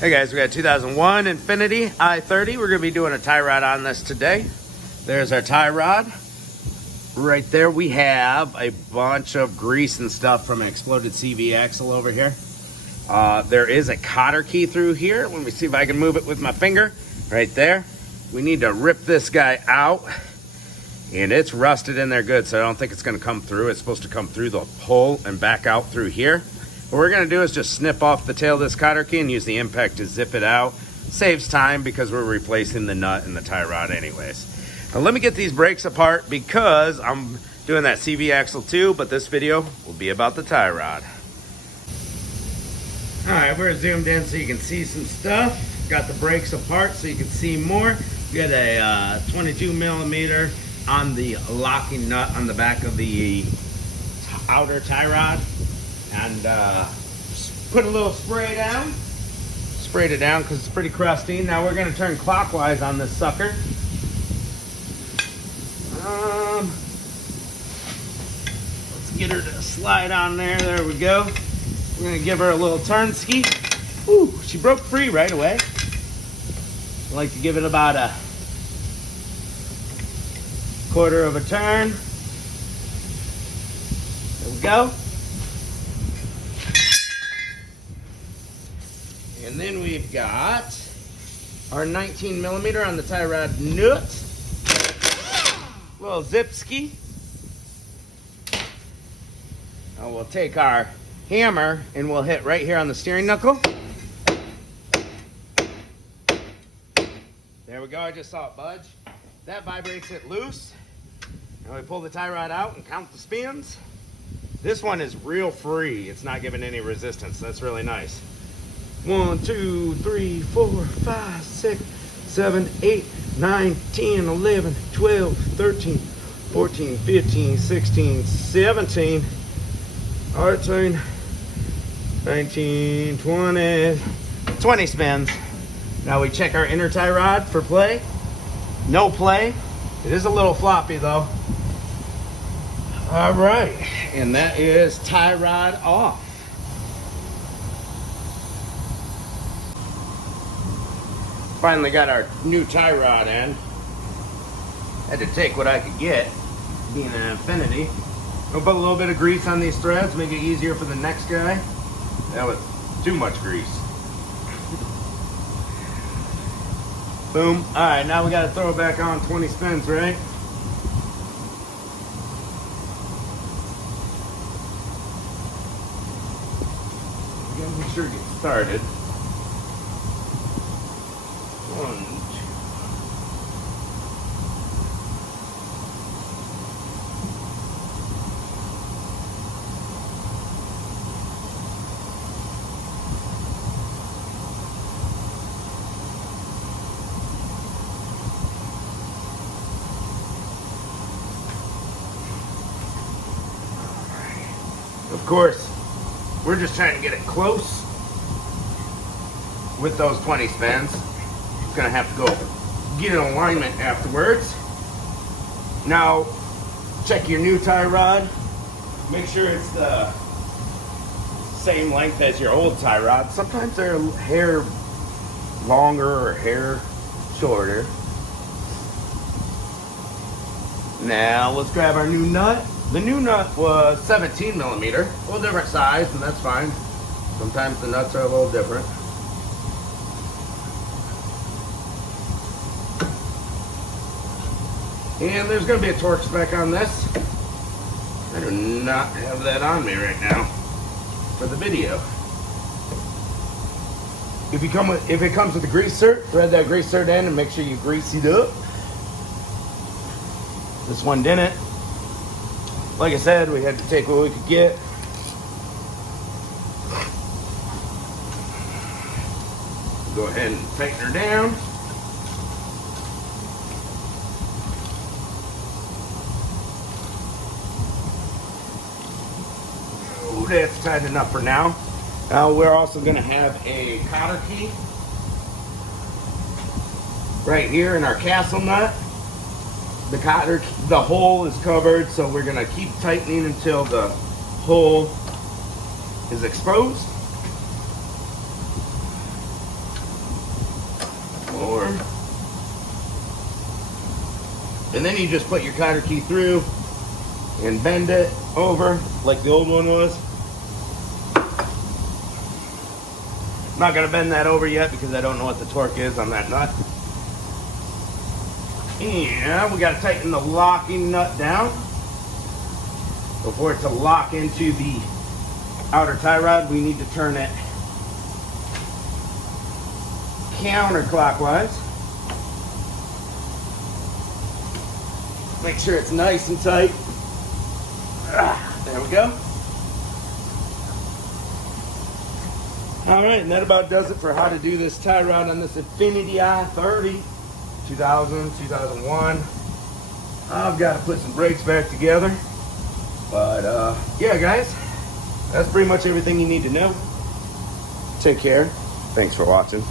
Hey guys, we got 2001 Infiniti I30. We're going to be doing a tie rod on this today. There's our tie rod. Right there we have a bunch of grease and stuff from an exploded CV axle over here. There is a cotter key through here. Let me see if I can move it with my finger. Right there. We need to rip this guy out. And it's rusted in there good, so I don't think it's going to come through. It's supposed to come through the hole and back out through here. What we're going to do is just snip off the tail of this cotter key and use the impact to zip it out. Saves time because we're replacing the nut and the tie rod anyways. Now let me get these brakes apart because I'm doing that CV axle too, but this video will be about the tie rod. All right, we're zoomed in so you can see some stuff. Got the brakes apart so you can see more. We got a 22 millimeter on the locking nut on the back of the outer tie rod. And put a little spray down. Sprayed it down because it's pretty crusty. Now we're going to turn clockwise on this sucker. Let's get her to slide on there. There we go. We're going to give her a little turn ski. Ooh, she broke free right away. I like to give it about a quarter of a turn. There we go. And then we've got our 19 millimeter on the tie rod nut. Little zip ski. Now we'll take our hammer and we'll hit right here on the steering knuckle. There we go, I just saw it budge. That vibrates it loose. Now we pull the tie rod out and count the spins. This one is real free. It's not giving any resistance. That's really nice. 1, 2, 3, 4, 5, 6, 7, 8, 9, 10, 11, 12, 13, 14, 15, 16, 17, 18, 19, 20, 20 spins. Now we check our inner tie rod for play. No play. It is a little floppy though. All right, and that is tie rod off. Finally got our new tie rod in. Had to take what I could get, being an Infiniti. We'll put a little bit of grease on these threads, make it easier for the next guy. That was too much grease. Boom. All right, now we gotta throw it back on 20 spins, right? We gotta make sure it gets started. 1, 2. Of course, we're just trying to get it close with those 20 spins. Gonna have to go get an alignment afterwards. Now check your new tie rod, make sure it's the same length as your old tie rod. Sometimes they're a hair longer or hair shorter. Now let's grab our new nut. The new nut was 17 millimeter, a little different size, and that's fine. Sometimes the nuts are a little different. And there's going to be a torque spec on this. I do not have that on me right now for the video. If it comes with a grease cert, thread that grease cert in and make sure you grease it up. This one didn't. Like I said, we had to take what we could get. Go ahead and tighten her down. That's tight enough for now. Now we're also going to have a cotter key right here in our castle nut. The hole is covered, so we're going to keep tightening until the hole is exposed. And then you just put your cotter key through and bend it over like the old one was. I'm not gonna bend that over yet because I don't know what the torque is on that nut. And we gotta tighten the locking nut down before it to lock into the outer tie rod. We need to turn it counterclockwise. Make sure it's nice and tight. There we go. All right, and that about does it for how to do this tie rod on this Infiniti I30 2001. I've got to put some brakes back together. But yeah, guys, that's pretty much everything you need to know. Take care. Thanks for watching.